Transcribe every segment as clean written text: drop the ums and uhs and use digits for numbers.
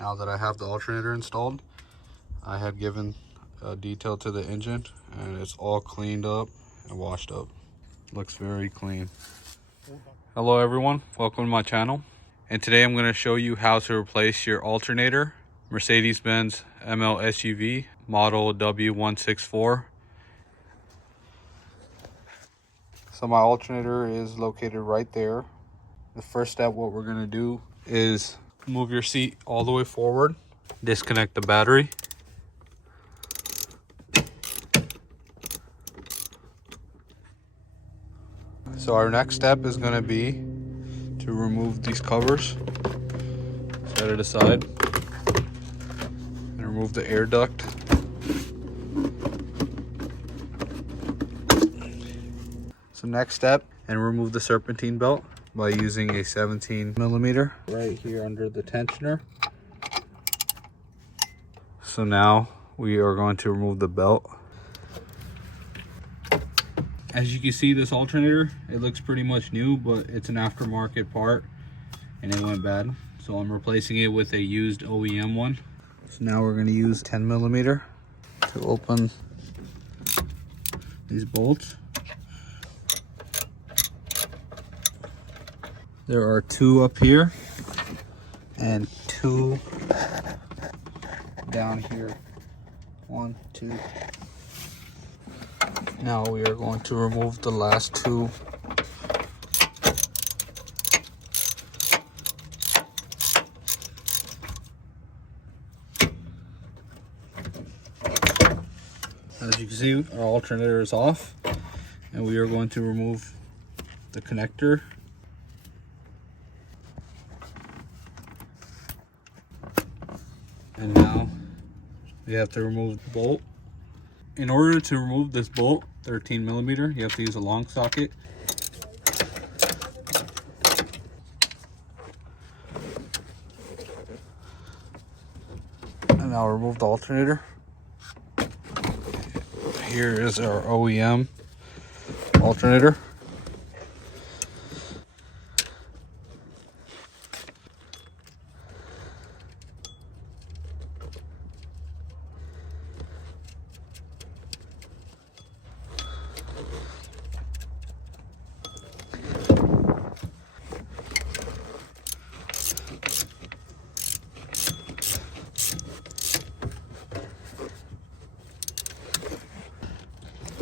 Now that I have the alternator installed, I have given a detail to the engine and it's all cleaned up and washed up. Looks very clean. Hello everyone, welcome to my channel. And today I'm going to show you how to replace your alternator, Mercedes-Benz ML SUV model W164. So my alternator is located right there. The first step, what we're going to do is move your seat all the way forward, disconnect the battery. So our next step is going to be to remove these covers, set it aside, and remove the air duct. So next step, and remove the serpentine belt by using a 17 millimeter right here under the tensioner. So now we are going to remove the belt. As you can see, this alternator, it looks pretty much new, but it's an aftermarket part and it went bad. So I'm replacing it with a used OEM one. So now we're going to use 10 millimeter to open these bolts. There are two up here and two down here. 1, 2. Now we are going to remove the last two. As you can see, our alternator is off, and we are going to remove the connector. And now we have to remove the bolt. In order to remove this bolt, 13 millimeter, you have to use a long socket. And now remove the alternator. Here is our OEM alternator.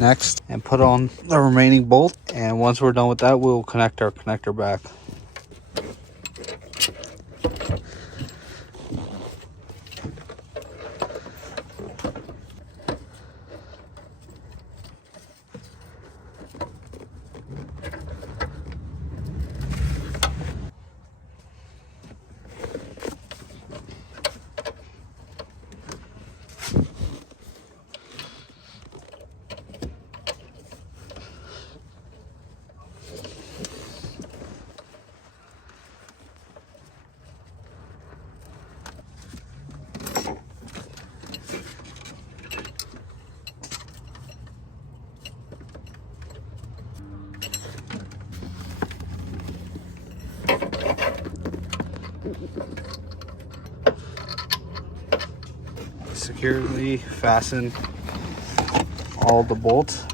Next, and put on the remaining bolt, and once we're done with that, we'll connect our connector back. Securely fasten all the bolts.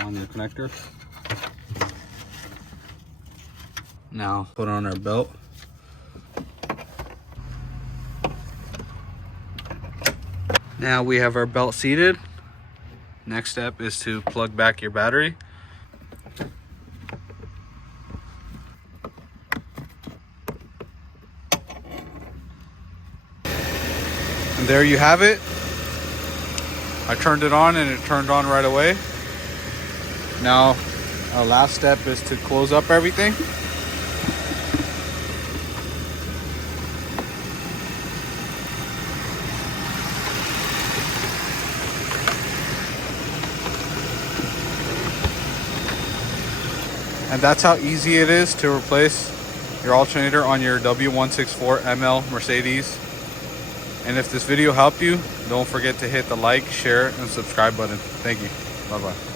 On your connector. Now put on our belt. Now we have our belt seated. Next step is to plug back your battery. And there you have it. I turned it on and it turned on right away. Now our last step is to close up everything. And that's how easy it is to replace your alternator on your W164 ML Mercedes. And if this video helped you, don't forget to hit the like, share, and subscribe button. Thank you. Bye-bye.